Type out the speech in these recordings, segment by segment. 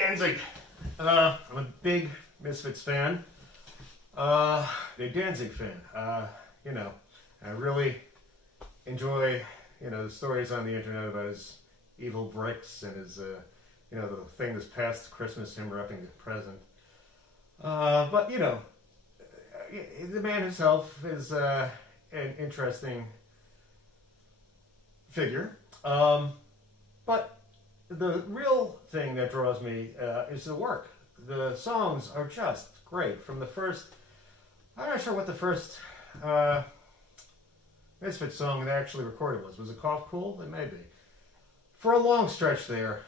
Danzig. I'm a big Misfits fan. Big Danzig fan. I really enjoy, the stories on the internet about his evil bricks and his, the thing this past Christmas, him wrapping the present. But, the man himself is an interesting figure. But the real thing that draws me is the work. The songs are just great. From the first, I'm not sure what the first Misfits song they actually recorded was. Was it Cough Cool? It may be. For a long stretch there,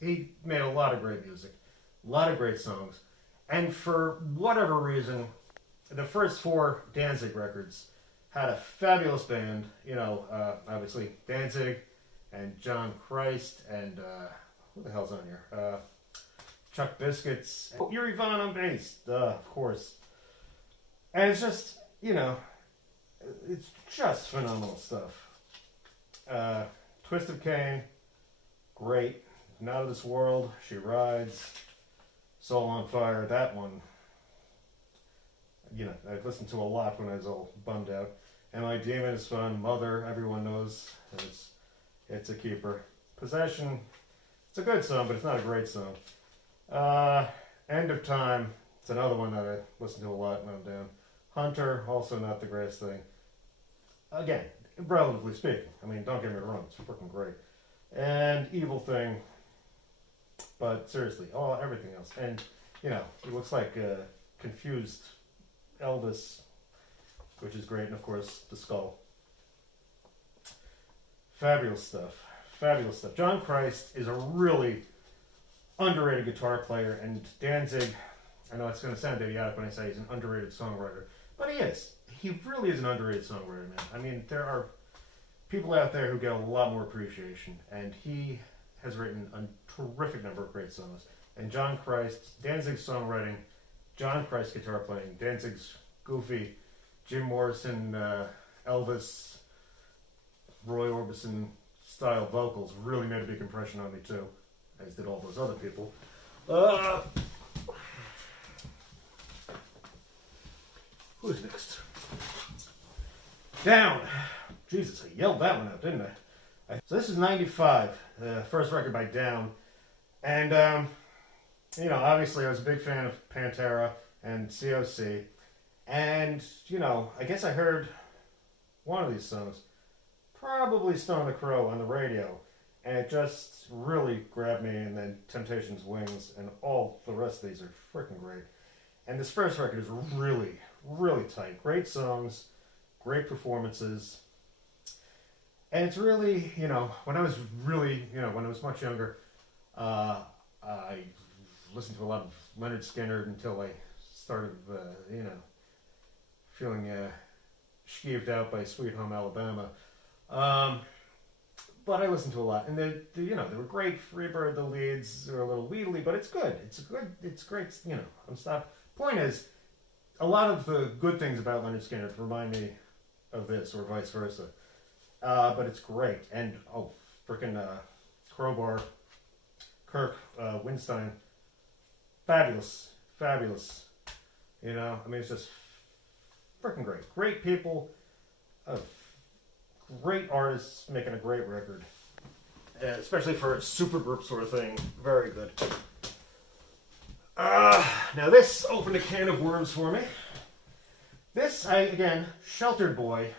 he made a lot of great music, a lot of great songs. And for whatever reason, the first four Danzig records had a fabulous band. Obviously Danzig and John Christ and who the hell's on here? Chuck Biscuits, and Yuri Von on bass, of course. And it's just, it's just phenomenal stuff. Twist of Cain, great. Not of This World, She Rides, Soul on Fire, that one. I've listened to a lot when I was all bummed out. And My Demon is fun. Mother, everyone knows. It's a keeper. Possession, it's a good song, but it's not a great song. End of Time, it's another one that I listen to a lot when I'm down. Hunter, also not the greatest thing. Again, relatively speaking. I mean, don't get me wrong, it's freaking great. And Evil Thing, but seriously, everything else. And, it looks like confused Elvis, which is great, and of course, the skull. Fabulous stuff. Fabulous stuff. John Christ is a really underrated guitar player, and Danzig, I know it's going to sound idiotic when I say he's an underrated songwriter, but he is. He really is an underrated songwriter, man. I mean, there are people out there who get a lot more appreciation, and he has written a terrific number of great songs. And John Christ, Danzig's songwriting, John Christ guitar playing, Danzig's goofy, Jim Morrison, Elvis, Roy Orbison style vocals really made a big impression on me too, as did all those other people. Who's next? Down. Jesus, I yelled that one out, didn't I? So this is 95, the first record by Down. And, obviously I was a big fan of Pantera and COC. And, I guess I heard one of these songs, probably Stone the Crow, on the radio. And it just really grabbed me, and then Temptation's Wings, and all the rest of these are freaking great. And this first record is really, really tight. Great songs, great performances. And it's really, when I was really, when I was much younger, I listened to a lot of Leonard Skinner until I started, feeling skeeved out by Sweet Home Alabama. But I listened to a lot, and they were great. Freebird, the leads are a little wheedly, but it's good. It's great. I'm stopped. Point is, a lot of the good things about Leonard Skinner remind me of this, or vice versa. But it's great, and freaking Crowbar, Kirk Winstein, fabulous. It's just freaking great. Great people. Great artists making a great record, especially for a supergroup sort of thing. Very good. Now this opened a can of worms for me. This, Sheltered Boy,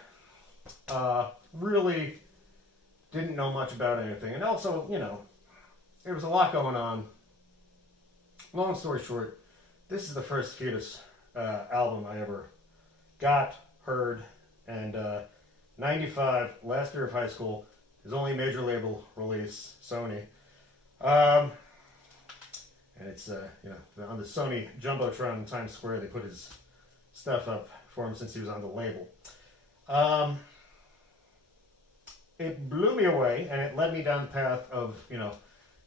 really didn't know much about anything. And also, there was a lot going on. Long story short, this is the first Foetus album I ever got, heard, and 95, last year of high school, his only major label release, Sony. And it's, on the Sony Jumbotron in Times Square, they put his stuff up for him since he was on the label. It blew me away, and it led me down the path of,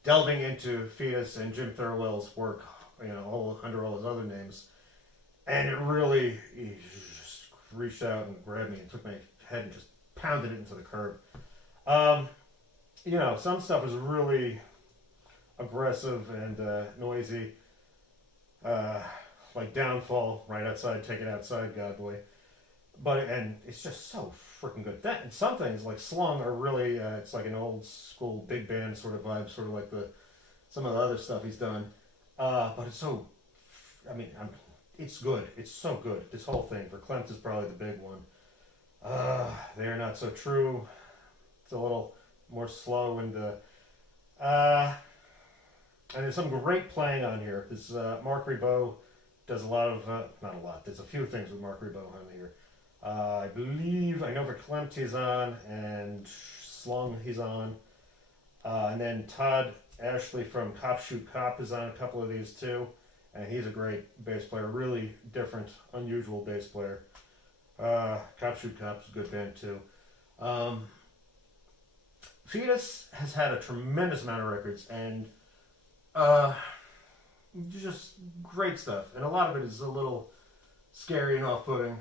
delving into Foetus and Jim Thirlwell's work, under all his other names. And it really just reached out and grabbed me and took my head and just pounded it into the curb. Some stuff was really aggressive and noisy, like Downfall, right outside, Take It Outside, Godboy. And it's just so freaking good. That and some things like Slung are really, it's like an old school big band sort of vibe, sort of like some of the other stuff he's done. But it's so, I mean, it's good. It's so good. This whole thing. Verklempt is probably the big one. They Are Not So True. It's a little more slow and there's some great playing on here. This Mark Ribot does a lot of, not a lot, there's a few things with Mark Ribot on here. I know Verklempt he's on, and Slung he's on. And then Todd Ashley from Cop Shoot Cop is on a couple of these too. And he's a great bass player, really different, unusual bass player. Cop Shoot Cop is a good band too. Foetus has had a tremendous amount of records, and just great stuff. And a lot of it is a little scary and off-putting.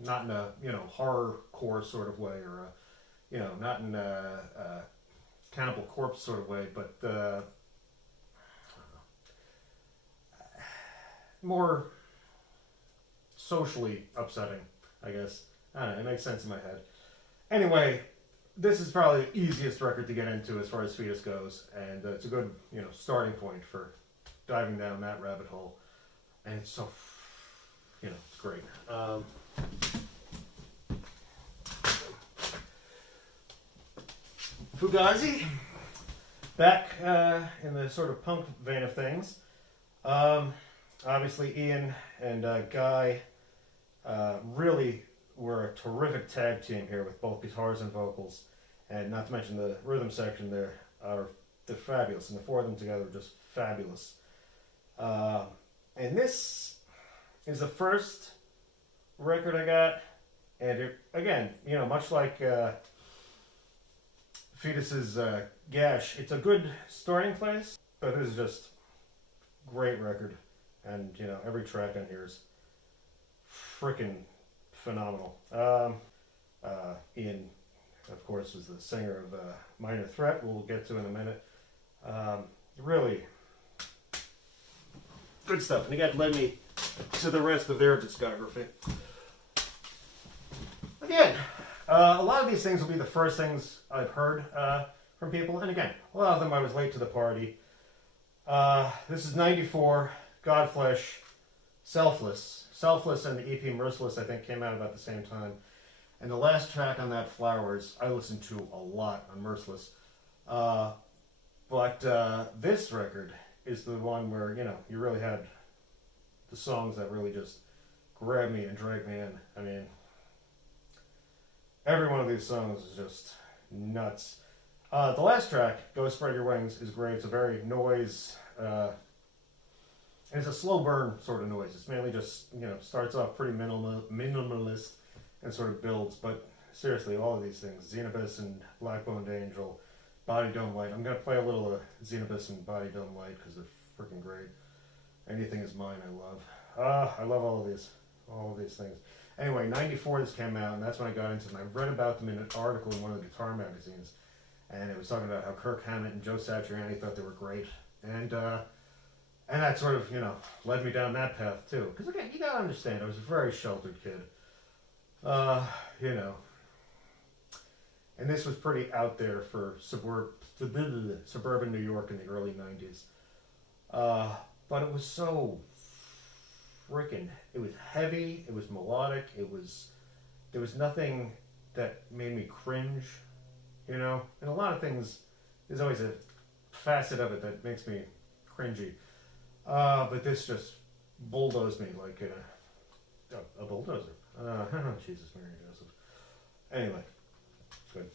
Not in a horrorcore sort of way, or not in a Cannibal Corpse sort of way, but more socially upsetting, I guess. I don't know, it makes sense in my head. Anyway, this is probably the easiest record to get into as far as Foetus goes, and it's a good starting point for diving down that rabbit hole. And it's so, it's great. Fugazi, back in the sort of punk vein of things. Obviously, Ian and Guy really were a terrific tag team here with both guitars and vocals, and not to mention the rhythm section. They're fabulous, and the four of them together are just fabulous. And this is the first record I got, and again, much like Foetus's Gash, it's a good starting place, but this is just great record, and every track on here is freaking phenomenal. Ian, of course, was the singer of Minor Threat, we'll get to in a minute. Really good stuff, and again, led me to the rest of their discography. Again, a lot of these things will be the first things I've heard from people, and again, a lot of them I was late to the party. This is 94, Godflesh, Selfless. Selfless and the EP Merciless, I think, came out about the same time. And the last track on that, Flowers, I listened to a lot on Merciless. But this record is the one where, you really had the songs that really just grabbed me and dragged me in. I mean, every one of these songs is just nuts. The last track, Go Spread Your Wings, is great. It's a very noise, and it's a slow burn sort of noise. It's mainly just, starts off pretty minimalist and sort of builds. But seriously, all of these things, Xenobus and Black-Boned Angel, Body Dome Light. I'm going to play a little Xenobus and Body Dome Light because they're freaking great. Anything Is Mine, I love. I love all of these things. Anyway, 94 this came out, and that's when I got into them. I read about them in an article in one of the guitar magazines, and it was talking about how Kirk Hammett and Joe Satriani thought they were great. And that sort of, led me down that path, too. Because, again, you gotta understand, I was a very sheltered kid. And this was pretty out there for suburban New York in the early 90s. But it was so freaking, it was heavy, it was melodic, there was nothing that made me cringe, And a lot of things, there's always a facet of it that makes me cringy. But this just bulldozed me like a bulldozer. Jesus, Mary Joseph. Anyway, good.